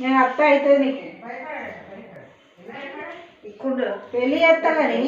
నేను అత్త అవుతుంది నీకు. ఇక్కడ. పెళ్ళి చేస్తా కానీ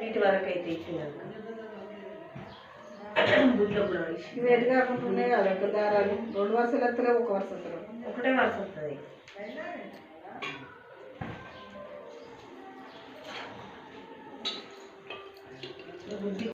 వీటి వరకు అయితే ఇచ్చినాక. ఇవి ఎటు కాకుండా ఉన్నాయి కదా ఒక దారాలు. రెండు వరుసలు ఎత్తలేవు ఒక వరుస ఎత్తలేవు ఒకటే వరుస వస్తుంది. బుద్ధి